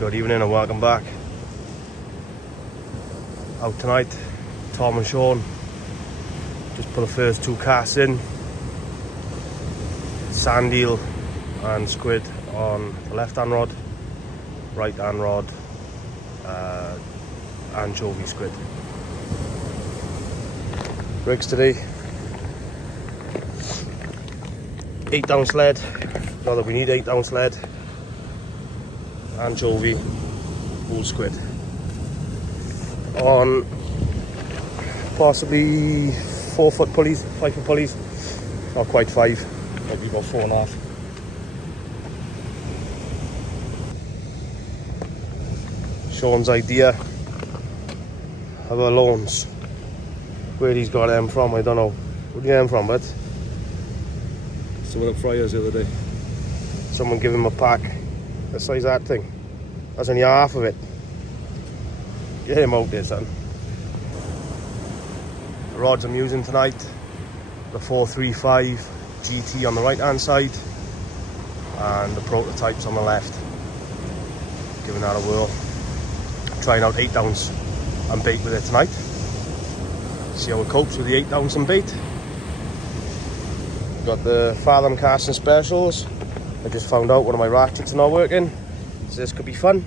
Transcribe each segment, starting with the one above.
Good evening and welcome back. Out tonight, Tom and Sean just put the first two casts in. Sand eel and squid on the left hand rod, right hand rod, anchovy squid. Rigs today, 8 ounce lead, not that we need 8 ounce lead, anchovy, bull squid. On possibly 4 foot pulleys, 5 foot pulleys, not quite 5, might be about 4.5. Sean's idea of our loans. Where he's got them from, I don't know. Where did he get them from, but someone at Fryers the other day. Someone give him a pack the size of that thing. That's only half of it. Get him out there, son. The rods I'm using tonight, the 435 GT on the right hand side and the prototypes on the left. Giving that a whirl. Trying out 8 ounce and bait with it tonight. See how it copes with the 8 ounce and bait. Got the Fathom casting specials. I just found out one of my ratchets are not working, so this could be fun.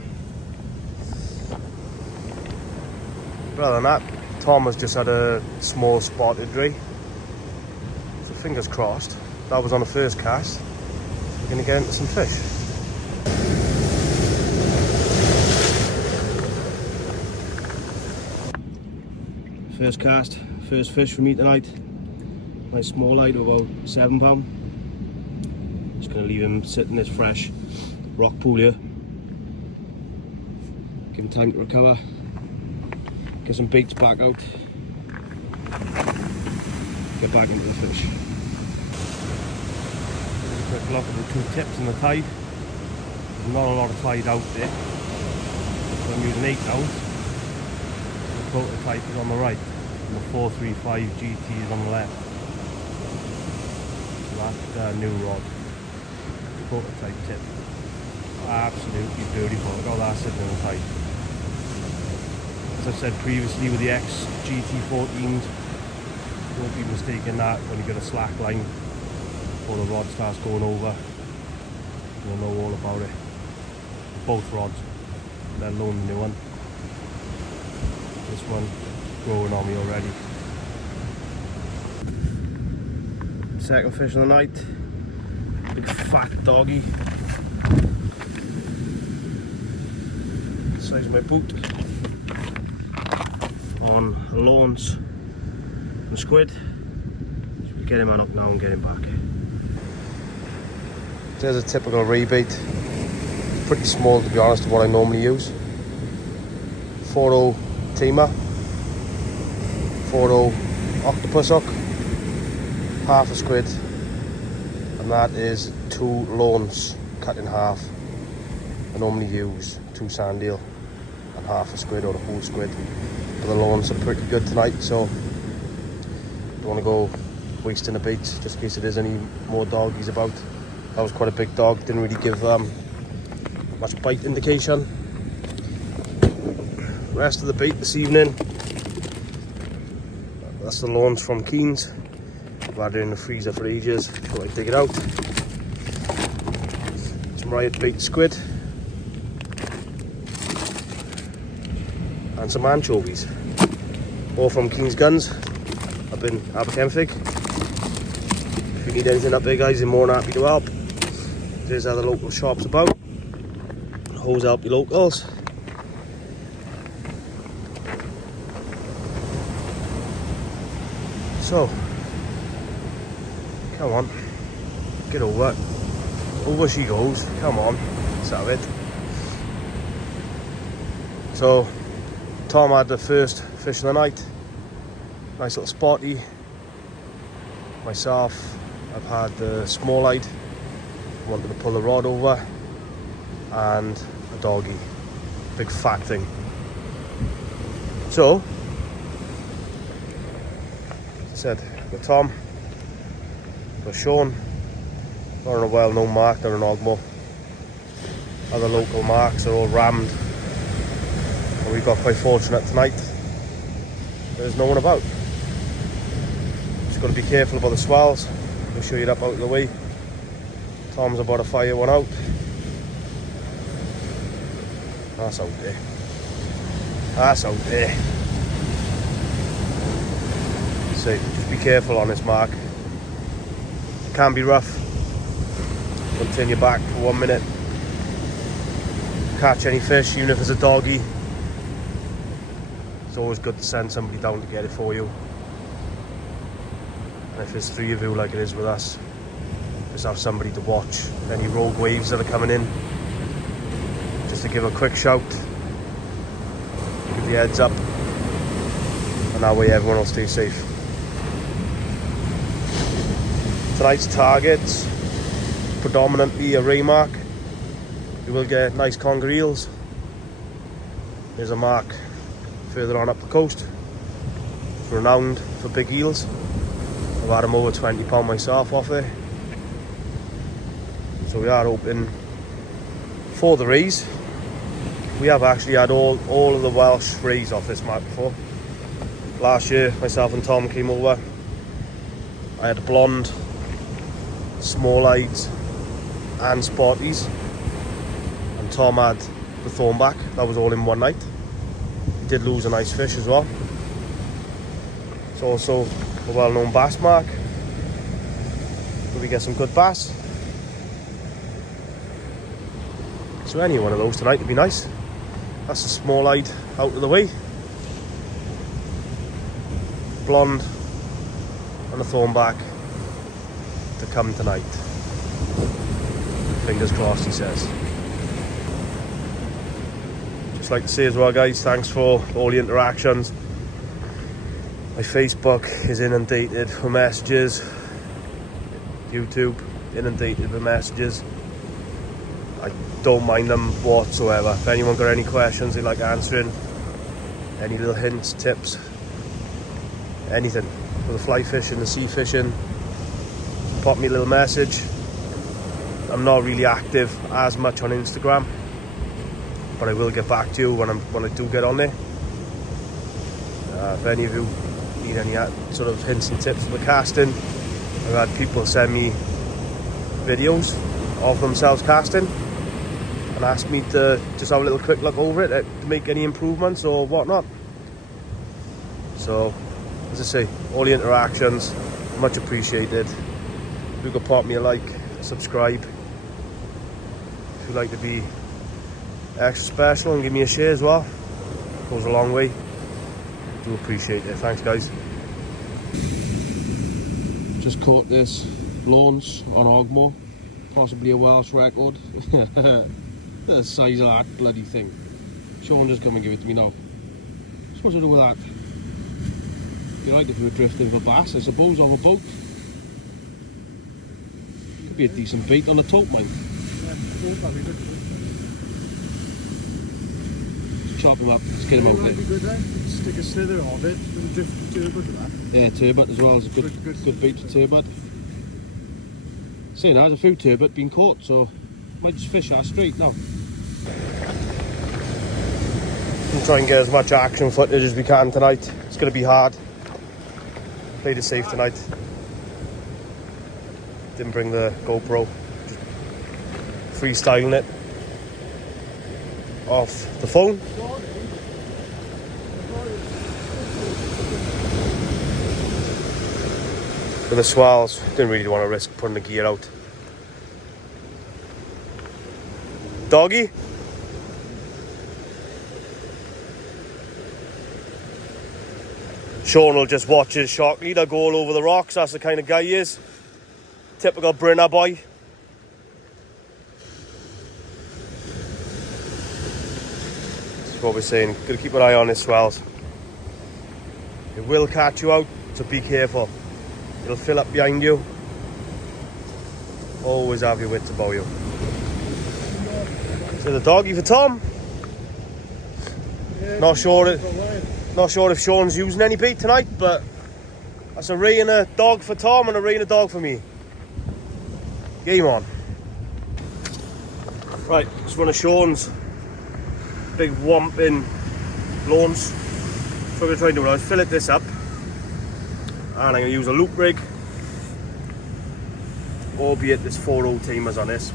But other than that, Tom has just had a small spotted ray, so fingers crossed. That was on the first cast. We're going to get into some fish. First cast, first fish for me tonight. Nice small light of about £7. Just going to leave him sitting this fresh rock pool here. Give him time to recover. Get some baits back out. Get back into the fish. Quick look at the 2 tips and the tide. There's not a lot of tide out there. So I'm using 8 ounce. The prototype is on the right. And the 435 GT is on the left. So that's new rod. Prototype tip. Absolutely beautiful. Look how that's sitting in the tide. As I said previously with the X GT14s, don't be mistaken that when you get a slack line or the rod starts going over, you'll know all about it. Both rods, let alone the new one. This one growing on me already. Second fish of the night, big fat doggy, size of my boot, on lawns and squid. So we get him on up now and get him back. There's a typical rebait. It's pretty small to be honest to what I normally use. 4.0 teamer, 4.0 octopus hook, half a squid, and that is 2 lawns cut in half. I normally use 2 sand eel and half a squid or a whole squid. But the lawns are pretty good tonight, so don't want to go wasting the bait just in case there is any more doggies about. That was quite a big dog, didn't really give much bite indication. Rest of the bait this evening, that's the lawns from Keen's. I've had it in the freezer for ages, thought I'd dig it out. Some riot bait squid and some anchovies, all from Keen's Guns up in Aberkenfig. If you need anything up there guys, I'm more than happy to help. There's other local shops about. Always help your locals. So, come on, get over. Over she goes, come on, let's have it. So, Tom had the first fish of the night. Nice little spotty. Myself, I've had the small eyed. Wanted to pull the rod over. And a doggy. Big fat thing. So, as I said, with Tom, with Sean, they're on a well-known mark, they're in Ogmore. other local marks are all rammed. And we got quite fortunate tonight. There's no one about. Just got to be careful about the swells. We'll show you that out of the way. Tom's about to fire one out. That's out there. That's out there. So just be careful on this mark. It can be rough. Don't turn your back for 1 minute. Catch any fish, even if it's a doggy. It's always good to send somebody down to get it for you. And if there's 3 of you like it is with us, just have somebody to watch any rogue waves that are coming in. Just to give a quick shout, give the heads up, and that way everyone will stay safe. Tonight's targets, predominantly a ray mark. You will get nice conger eels. There's a mark further on up the coast. It's renowned for big eels. I've had them over 20 pound myself off there. So we are hoping for the rays. We have actually had all of the Welsh rays off this mark before. Last year, myself and Tom came over. I had blonde, small-eyed and spotties. And Tom had the thornback. That was all in one night. He did lose a nice fish as well. It's also a well-known bass mark. Where we get some good bass. So any one of those tonight would be nice. That's a small-eyed out of the way. Blonde and a thornback to come tonight. Fingers crossed, he says. Just like to say as well, guys, thanks for all the interactions. My Facebook is inundated with messages. YouTube inundated with messages. I don't mind them whatsoever. If anyone got any questions they like answering, any little hints, tips, anything for the fly fishing, the sea fishing, pop me a little message. I'm not really active as much on Instagram, but I will get back to you when I do get on there. If any of you need any sort of hints and tips for the casting, I've had people send me videos of themselves casting and ask me to just have a little quick look over it to make any improvements or whatnot. So, as I say, all the interactions, much appreciated. If you could pop me a like, subscribe. If you'd like to be extra special and give me a share as well, it goes a long way. Do appreciate it. Thanks, guys. Just caught this launch on Ogmore, possibly a Welsh record. The size of that bloody thing. Sean just come and give it to me now. What's supposed to do with that? You're right if you were drifting for bass, I suppose, on a boat. Could be a decent bait on a tote, mine. Yeah, that'd be good. Just chop him up, just get him out there. Be good, eh? Stick a slither of it with a drift turbot with that. Yeah, turbot as well is a good bait for turbot. Saying that, there's a few turbot being caught, so might just fish that straight now. We'll try and get as much action footage as we can tonight. It's going to be hard. Played it safe tonight. Didn't bring the GoPro. Just freestyling it off the phone. For the swells, didn't really want to risk putting the gear out. Doggy? Sean will just watch his shark leader go all over the rocks. That's the kind of guy he is. Typical Brenner boy. That's what we're saying. Gotta keep an eye on his swells. It will catch you out, so be careful. It'll fill up behind you. Always have your wits about you. So the doggy for Tom. Yeah, not sure if Sean's using any bait tonight, but that's a ray and a dog for Tom and a ray and a dog for me. Game on. Right, it's one of Sean's big whomping lawns. So what I'm going to try and do is fillet this up, and I'm going to use a loop rig, albeit there's 4 tamers on this.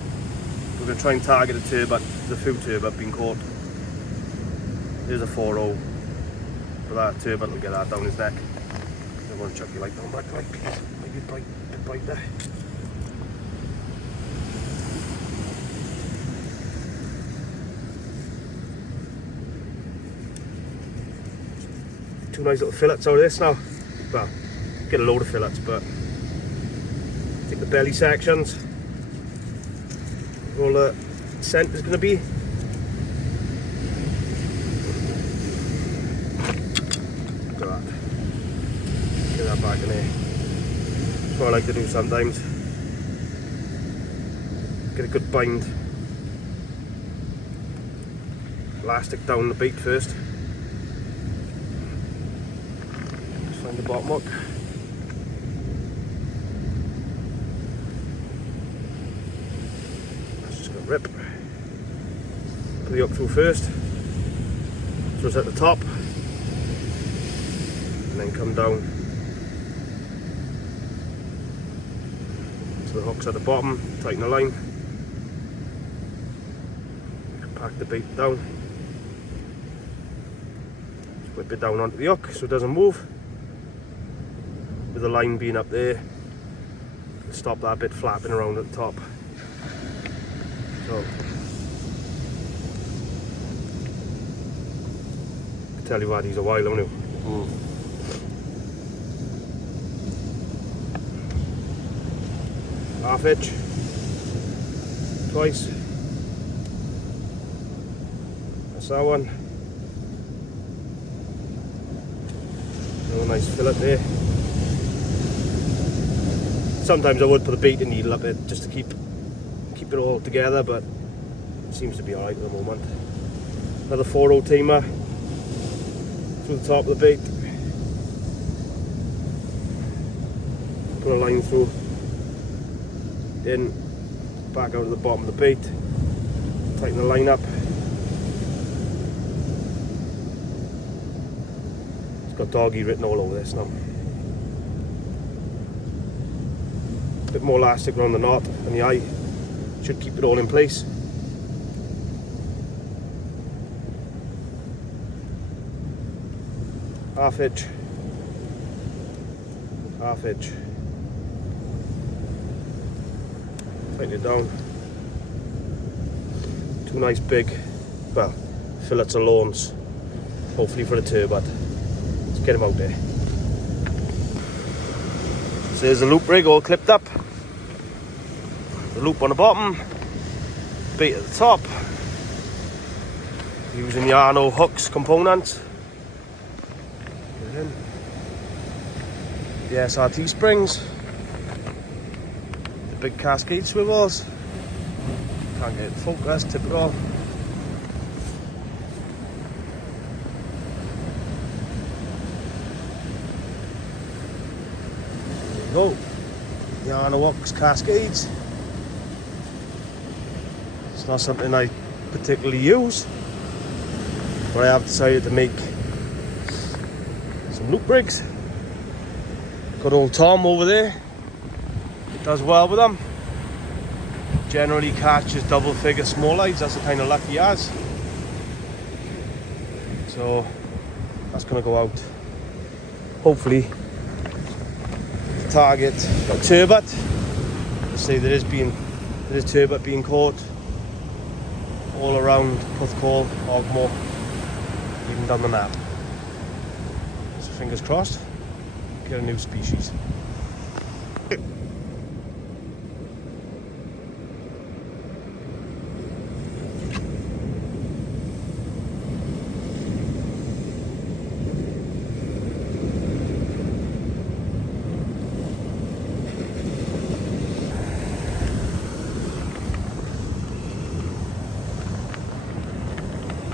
We're going to try and target a turbot. There's a few turbot being caught. There's a 4-0, but that turbot will get that down his neck. I'm going to chuck your light down back, right, please. Maybe bite there. Two nice little fillets out of this now. Well, get a load of fillets, but take the belly sections. All the scent is going to be. Look at that. Get that back in there. That's what I like to do sometimes. Get a good bind. Elastic down the bait first. Just find the bottom hook. Rip. Put the hook through first, so it's at the top, and then come down so the hook's at the bottom. Tighten the line, pack the bait down, just whip it down onto the hook so it doesn't move, with the line being up there, stop that bit flapping around at the top. So, I tell you what, he's a while on you. Half inch, twice. That's that one. Another nice fillet there. Sometimes I would put a beating needle up it just to keep it all together, but it seems to be alright at the moment. Another 4-0 tamer through the top of the bait. Put a line through, in, back out of the bottom of the bait. Tighten the line up. It's got doggy written all over this now. A bit more elastic around the knot and the eye. Should keep it all in place. Half inch. Half inch. Tighten it down. Two nice big, well, fillets of lawns. Hopefully for the turbot. Let's get him out there. So there's the loop rig all clipped up. The loop on the bottom, bait at the top, using the Arno hooks components. The SRT springs, the big cascade swivels. Can't get it focused, typical. There you go, the Arno hooks cascades. It's not something I particularly use, but I have decided to make some loop rigs. Got old Tom over there, he does well with them. Generally catches double figure smalleyes, that's the kind of luck he has. So that's going to go out, hopefully, to target a turbot. Let's say there is turbot being caught all around Puthcall, Ogmore, even down the map. So fingers crossed, get a new species.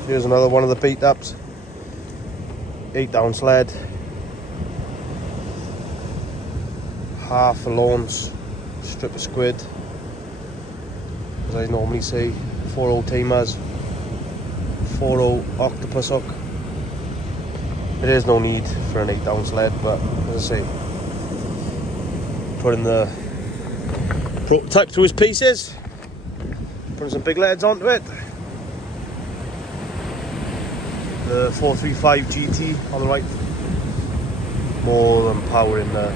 Here's another one of the beat ups. 8 down sled. Half a lawns, strip of squid. As I normally say, 4/0 tamers, 4/0 octopus hook. There is no need for an 8-ounce lead, but as I say, putting the prototype through his pieces, putting some big leads onto it. The 435 GT on the right, more than powering the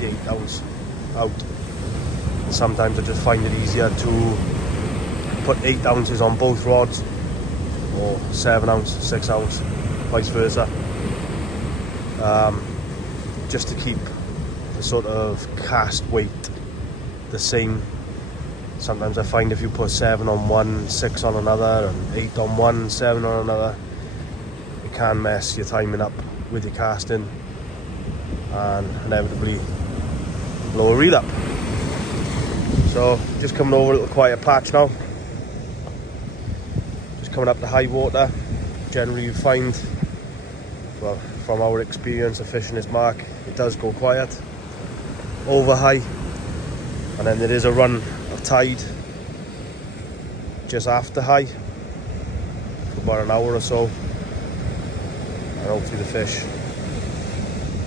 8-ounce out. And sometimes I just find it easier to put 8 ounces on both rods, or 7-ounce, 6-ounce, vice versa, just to keep the sort of cast weight the same. Sometimes I find if you put 7 on one, 6 on another, and 8 on one, 7 on another, it can mess your timing up with your casting and inevitably blow a reel up. So just coming over a little quiet patch now, just coming up to high water. Generally you find, well, from our experience of fishing this mark, it does go quiet over high, and then there is a run of tide just after high for about an hour or so, and hopefully the fish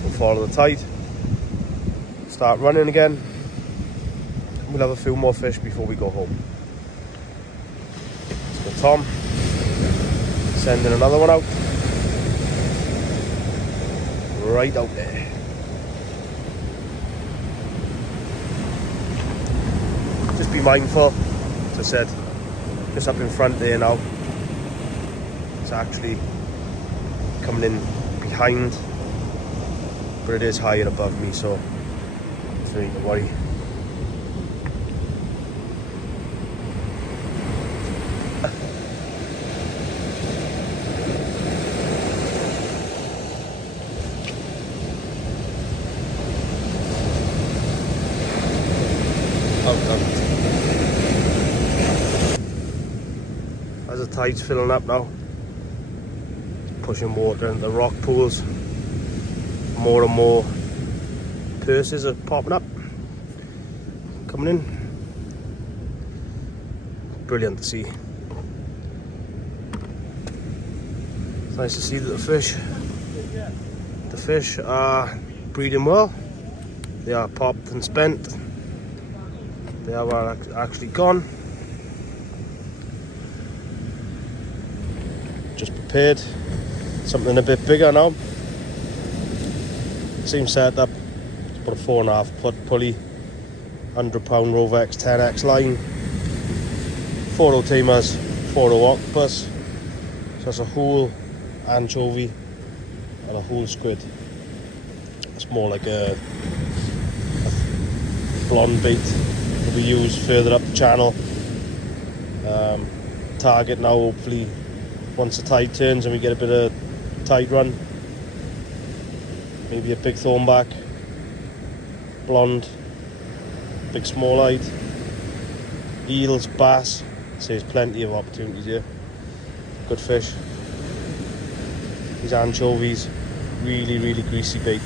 will follow the tide, start running again. We'll have a few more fish before we go home. So Tom sending another one out, right out there. Just be mindful, as I said, just up in front there now. It's actually coming in behind, but it is higher above me, so no need to worry. As the tide's filling up now, pushing water into the rock pools, more and more purses are popping up, coming in. Brilliant to see. It's nice to see that the fish are breeding well. They are popped and spent. They are actually gone. Just prepared something a bit bigger now. Same setup, about a 4.5 foot pulley, 100-pound Rovex 10X line, 4/0 tamers, 4/0 octopus. So that's a whole anchovy and a whole squid. It's more like a blonde bait that we use further up the channel. Target now, hopefully, once the tide turns and we get a bit of tide run, maybe a big thornback, blonde, big small-eyed, eels, bass. So there's plenty of opportunities here. Good fish. These anchovies, really, really greasy bait.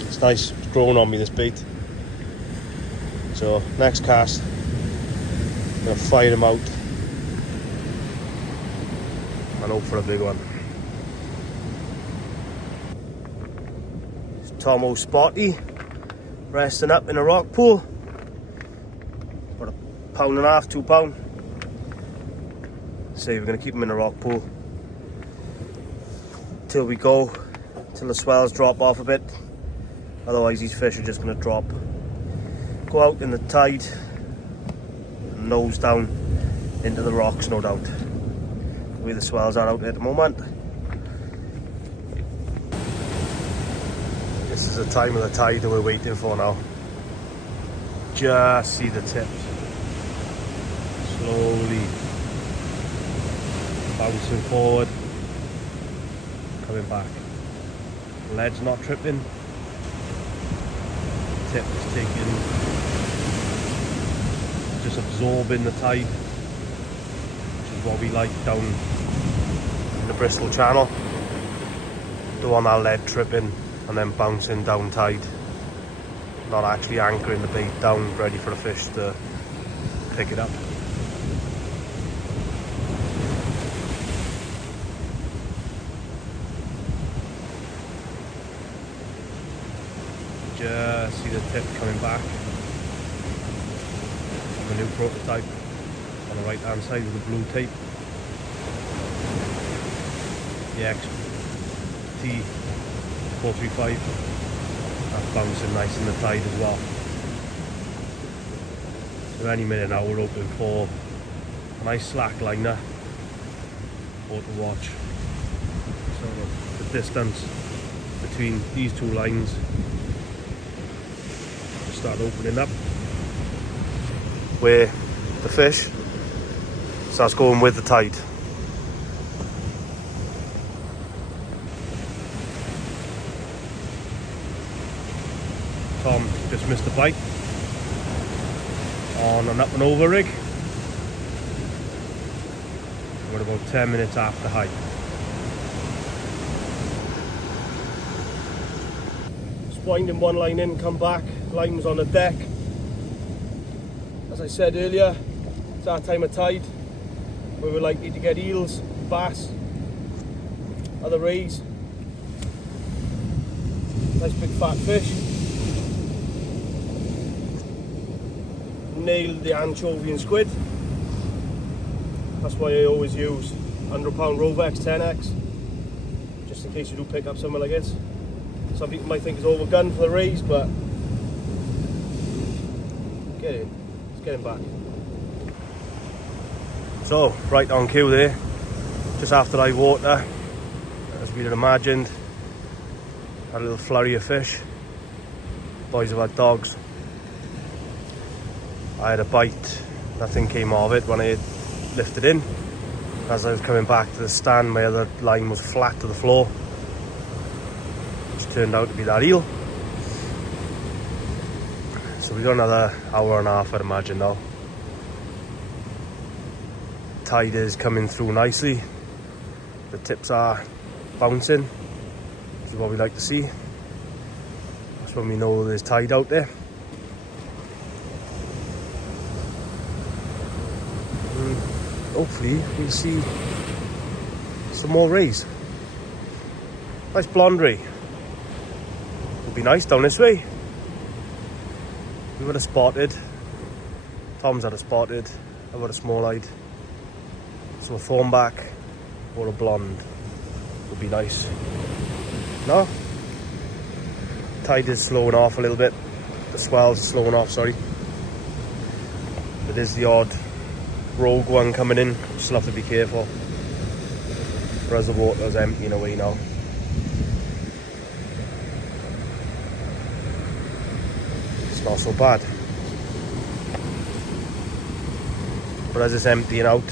It's nice, it's growing on me, this bait. So next cast, I'm gonna fire them out and hope for a big one. It's Tomo Spotty resting up in a rock pool. About 1.5 £2. So we're gonna keep him in a rock pool till we go, till the swells drop off a bit. Otherwise these fish are just gonna go out in the tide and nose down into the rocks, no doubt, the way the swells are out there at the moment. This is the time of the tide that we're waiting for now. Just see the tips slowly bouncing forward, coming back. Lead's not tripping, tip is taking, just absorbing the tide, which is what we like down in the Bristol Channel. Don't want that lead tripping and then bouncing down tide, not actually anchoring the bait down ready for the fish to pick it up. let's see the tip coming back. The new prototype on the right hand side with the blue tape. The XT435, that's bouncing nice in the tide as well. So any minute now we're hoping for a nice slack liner or to watch. So the distance between these two lines will start opening up where the fish starts going with the tide. Tom just missed a bite on an up and over rig. We're about 10 minutes after height. Just winding one line in, come back, line was on the deck. As I said earlier, it's that time of tide where we're likely to get eels, bass, other rays. Nice big fat fish. Nailed the anchovy and squid. That's why I always use 100 pound Rovex 10X, just in case you do pick up something like this. Some people might think it's overgunned for the rays, but get in, let's get him back. So, right on cue there, just after high water, as we'd imagined, had a little flurry of fish. Boys have had dogs. I had a bite, nothing came of it when I had lifted in. As I was coming back to the stand, my other line was flat to the floor, which turned out to be that eel. So we got another hour and a half, I'd imagine now. Tide is coming through nicely. The tips are bouncing, which is what we like to see. That's when we know there's tide out there. Hopefully we'll see some more rays. Nice blonde ray. Would be nice down this way. We would have spotted. Tom's had a spotted. I would have small-eyed. So a thornback or a blonde would be nice. No? Tide is slowing off a little bit. The swell's slowing off, sorry. It is the odd rogue one coming in, just have to be careful. The reservoir's emptying away now. It's not so bad. But as it's emptying out,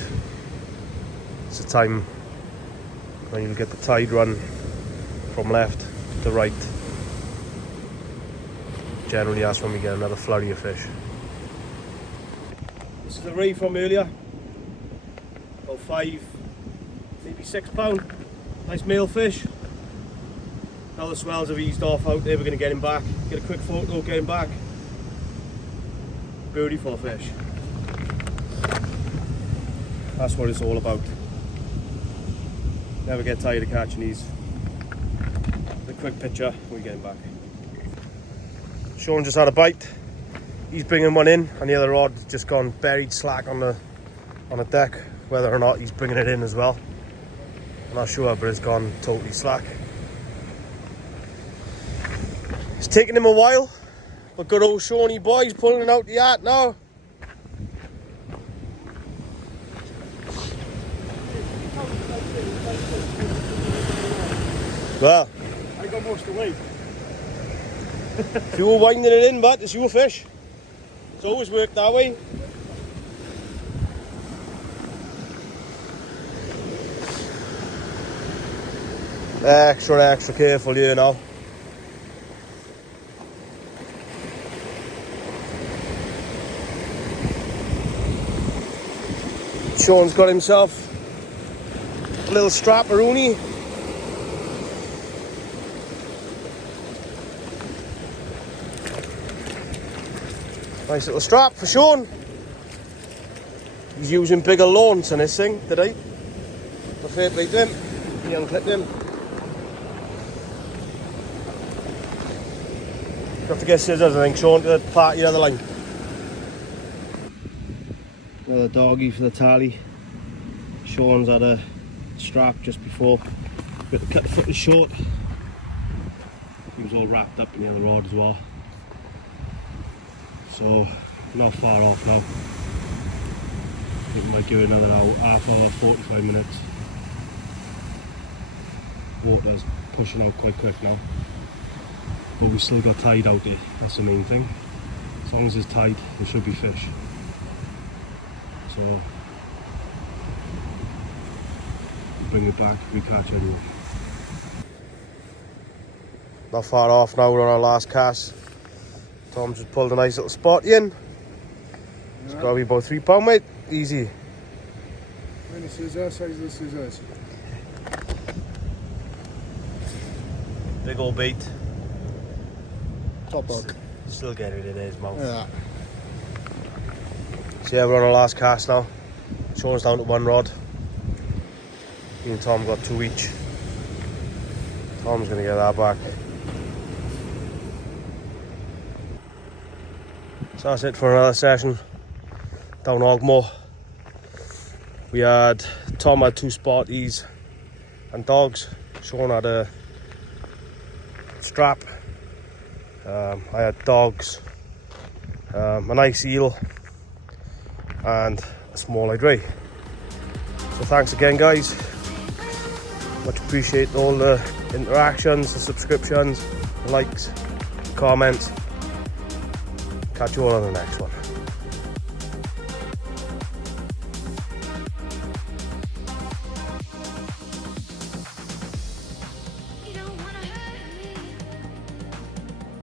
it's a time when you'll get the tide run from left to right. Generally that's when we get another flurry of fish. This is a ray from earlier, about 5, maybe 6 pound, nice male fish. Now the swells have eased off out there, we're going to get him back, get a quick photo, get him back. Beautiful fish. That's what it's all about. Never get tired of catching these. The quick picture, we get him back. Sean just had a bite. He's bringing one in, and the other rod's just gone buried slack on the deck. Whether or not he's bringing it in as well, I'm not sure, but it's gone totally slack. It's taking him a while, but good old Shawnee boy's pulling it out the yacht now. Well, I got most of the way. If you were winding it in, but it's your fish. It's always worked that way. Extra careful here now. Sean's got himself a little strapperoonie. Nice little strap for Sean. He's using bigger launch on this thing today. But fair play to him. He unclipped him. You have to get scissors, I think, Sean, to part the other line. Another doggy for the tally. Sean's had a strap just before. Got to cut the footage short. He was all wrapped up in the other rod as well. So, not far off now. I think we might give it another hour, half hour, 45 minutes. Water's pushing out quite quick now. But we still got tide out there, that's the main thing. As long as it's tide, there should be fish. So, we'll bring it back if we catch anyone. Not far off now, we're on our last cast. Tom just pulled a nice little spot in. It's got to be about £3, mate. Easy. And the scissors, size the scissors. Big old bait. Top dog. Still getting it in his mouth. Yeah. So yeah, we're on our last cast now. Sean's down to 1 rod. Me and Tom got 2 each. Tom's going to get that back. So that's it for another session down Ogmore. We had, Tom had 2 spotties and dogs. Sean had a strap. I had dogs, a nice eel and a small ray. So thanks again, guys. Much appreciate all the interactions, the subscriptions, the likes, comments. Catch you all on the next one.